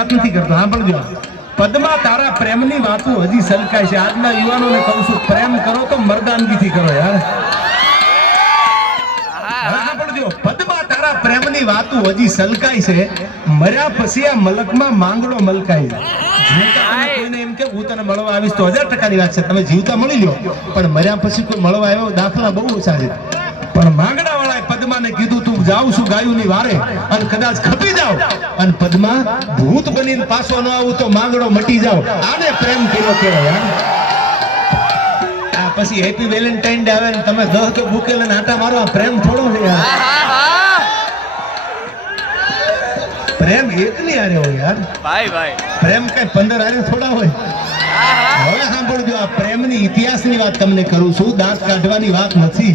વાત નથી કરતો. સાંભળજો, પદ્મા તારા પ્રેમની વાતો હજી સલકાય છે. આજના યુવાનોને કહું છું, પ્રેમ કરો તો મર્દાનગીથી કરો યાર. સાંભળજો, પદ્મા તારા પ્રેમની વાતો હજી સલકાય છે. મર્યા પછી આ મલકમાં માંગડો મલકાય. કોઈને એમ કે હું તને મળવા આવીશ તો 1000% ની વાત છે, તમે જીવતા મળી લો. પણ મર્યા પછી કોઈ મળવા આવ્યો દાખલા બહુ ઓછા છે. પણ માંગડા વાળાએ પદ્માને કીધું તું જાઉં છું ગાયુંની વારે અને કદાચ ખપી જાવ અને પદ્મા ભૂત બનીને પાછો ન આવું તો માંગડો મટી જાવ. આને પ્રેમ કેવો કહેવાય યાર. આ પછી હેપી વેલેન્ટાઇન ડે આવે ને તમે 10 તો બુકેલ અને આટા મારો. આ પ્રેમ થોડો છે યાર. પ્રેમ એકલી હારે હોય યાર ભાઈ. પ્રેમ કઈ 15 હારે થોડા હોય. હવે સાંભળજો, આ પ્રેમની ઇતિહાસની વાત તમને કરું છું, દાંત કાઢવાની વાત નથી.